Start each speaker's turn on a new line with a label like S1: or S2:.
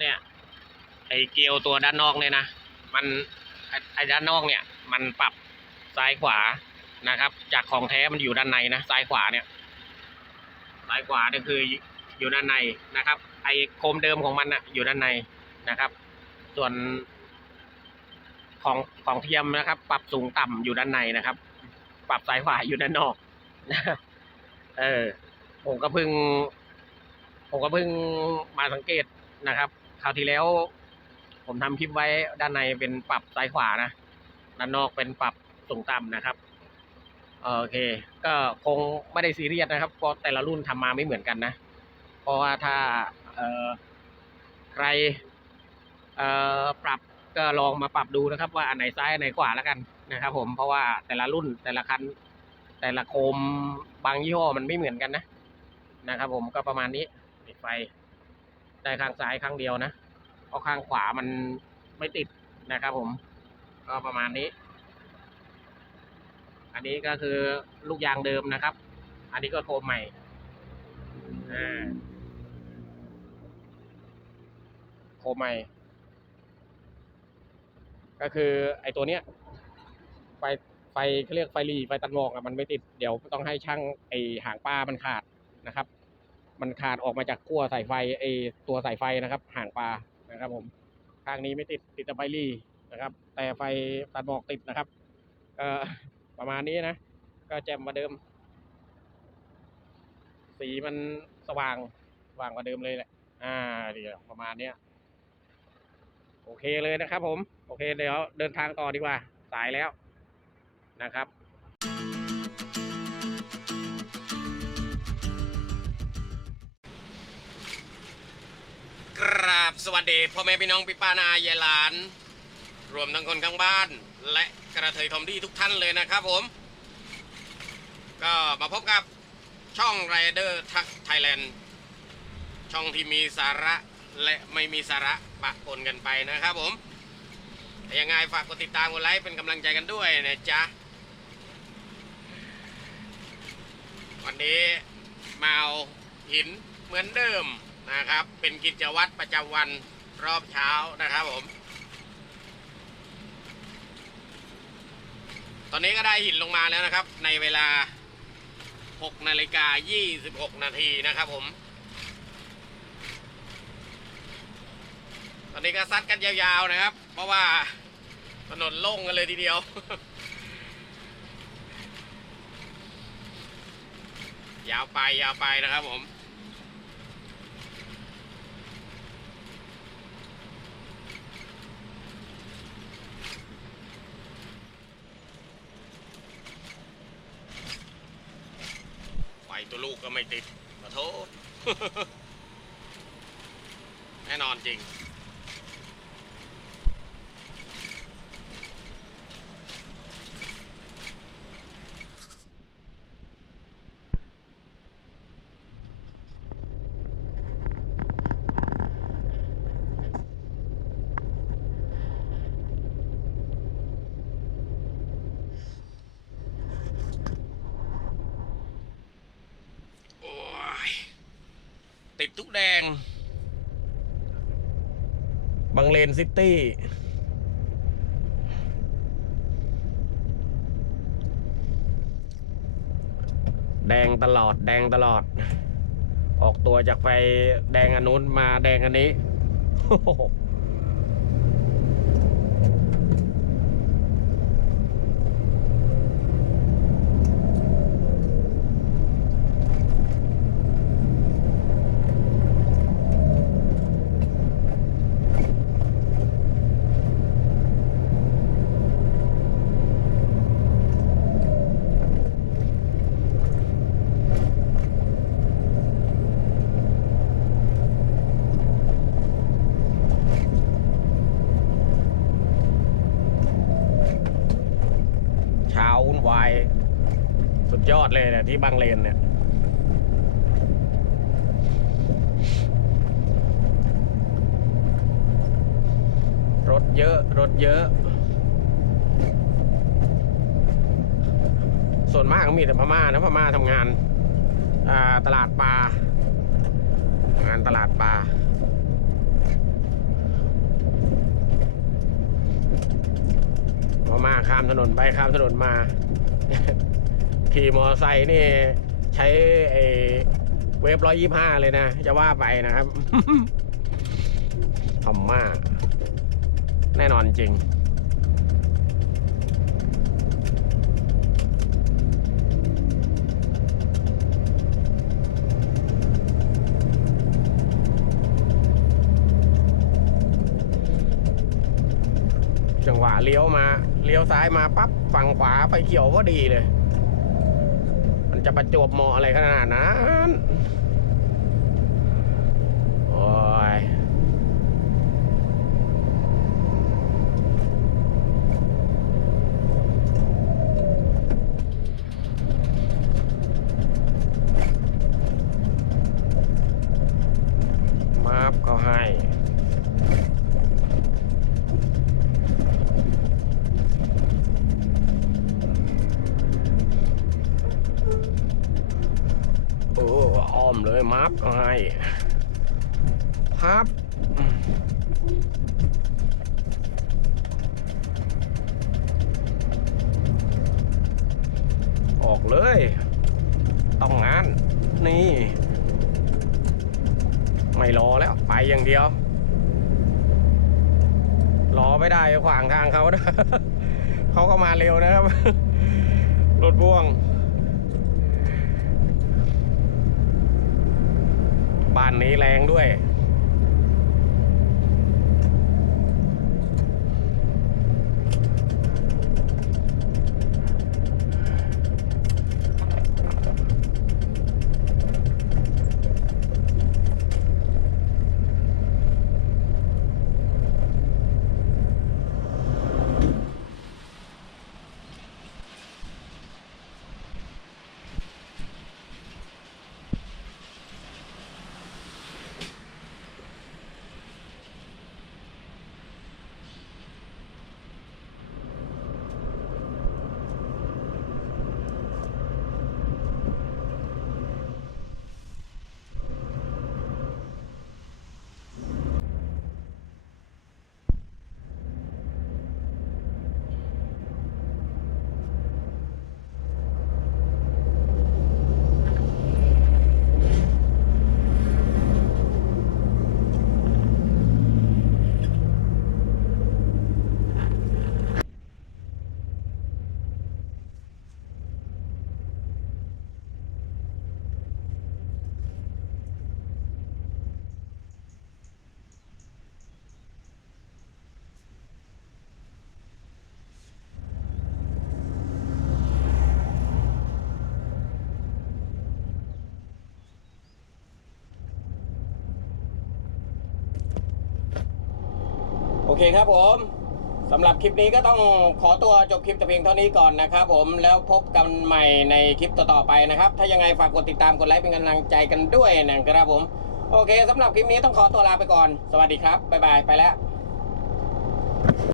S1: เนี่ย ไอเกลียวตัวด้านนอกเนี่ยนะ มันไอด้านนอกเนี่ย มันปรับซ้ายขวานะครับ จากของแท้มันอยู่ด้านในนะซ้ายขวาเนี่ย ซ้ายขวาเนี่ยคืออยู่ด้านในนะครับ ไอโคมเดิมของมันอะอยู่ด้านในนะครับ ส่วนของของเทียมนะครับ ปรับสูงต่ำอยู่ด้านในนะครับ ปรับซ้ายขวาอยู่ด้านนอกเออผมก็เพิ่ง ผมก็เพิ่งมาสังเกตนะครับ คราวที่แล้ว ผมทำคลิปไว้ด้านในเป็นปรับซ้ายขวานะด้านนอกเป็นปรับสูงต่ำนะครับโอเค ก็คงไม่ได้ซีเรียสนะครับเพราะแต่ละรุ่นทำมาไม่เหมือนกันนะ เพราะว่าถ้าเอใครเอปรับก็ลองมาปรับดูนะครับ ว่าอันไหนซ้ายอันไหนขวาแล้วกันนะครับ ผมเพราะว่าแต่ละรุ่นแต่ละคัน แต่ละโคมบางยี่ห้อมันไม่เหมือนกันนะนะครับ ผมก็ประมาณนี้ติดไฟ ได้ข้างซ้ายข้างเดียวนะเพราะข้างขวามันไม่ติดนะครับผม ก็ประมาณนี้ อันนี้ก็คือลูกยางเดิมนะครับ อันนี้ก็โคมใหม่โคมใหม่ ก็คือไอ้ตัวเนี้ย ไฟไฟเขาเรียกไฟรีไฟตัดหมอกอะมันไม่ติด เดี๋ยวต้องให้ช่างไอหางปลามันขาดนะครับ มันขาดออกมาจากขั้วสายไฟไอตัวสายไฟนะครับห่างปลานะครับผมข้างนี้ไม่ติดติดแต่ไฟรีนะครับ แต่ไฟตัดหมอกติดนะครับก็ประมาณนี้นะ ก็แจ่มมาเดิม สีมันสว่างสว่างกว่าเดิมเลยแหละอ่าเดี๋ยวประมาณเนี้ยโอเคเลยนะครับผม โอเคเดี๋ยวเดินทางต่อดีกว่า สายแล้วนะครับ สวัสดีพ่อแม่พี่น้องพี่ป้านาเยายหลาน รวมทั้งคนข้างบ้าน และกระเทยทอมดี้ทุกท่านเลยนะครับผม ก็มาพบกับช่อง Rider Truck Thailand ช่องที่มีสาระและไม่มีสาระปะปนกันไปนะครับผมแต่ยังไงฝากกดติดตามกดไลค์เป็นกำลังใจกันด้วยนะจ๊ะ วันนี้มาเอาหินเหมือนเดิม นะครับ เป็นกิจวัตรประจำวันรอบเช้านะครับผม ตอนนี้ก็ได้หินลงมาแล้วนะครับ ในเวลา 6 นาฬิกา 26 นาทีนะครับผม ตอนนี้ก็ซัดกันยาวๆนะครับ เพราะว่าถนนโล่งกันเลยทีเดียวยาวไปยาวไปนะครับผม ไฟตัวลูกก็ ไม่ติดขอโทษ แน่นอนจริง โอ้ย ติดทุกแด ง บางเลนซิตี้ แดงตลอด แดงตลอด ออกตัวจากไฟแดงอันนู้นมาแดงอันนี้ วาย สุดยอดเลยเนี่ยที่บางเลนเนี่ย รถเยอะ รถเยอะ ส่วนมากก็มีแต่พม่านะพม่าทำงานตลาดปลางานตลาดปลาพม่าข้ามถนนไปข้ามถนนมา ขี่มอไซค์นี่ ใช้ไอ้เวฟร้อยยี่ห้าเลยนะ จะว่าไปนะครับทอมมาแน่นอนจริง จังหวะเลี้ยวมา เลี้ยวซ้ายมาปั๊บ ฝั่งขวาไฟเขียวก็ดีเลย มันจะประจวบเหมาะอะไรขนาดนั้น โอ้ย มาบก็ให้ เอออ้อมเลยมาบก็ให้พับอออกเลย ต้องงานนี่ ไม่รอแล้วไปอย่างเดียว รอไม่ได้ขวางทางเขานะเขาก็มาเร็วนะครับ รถพ่วง บ้านนี้แรงด้วย เคครับผมสำหรับคลิปนี้ก็ต้องขอตัวจบคลิปแต่เพียงเท่านี้ก่อนนะครับผมแล้วพบกันใหม่ในคลิปต่อๆไปนะครับ ถ้ายังไงฝากกดติดตามกดไลค์เป็นกำลังใจกันด้วยนะครับผม โอเคสำหรับคลิปนี้ต้องขอตัวลาไปก่อน สวัสดีครับ บ๊ายบาย ไปแล้ว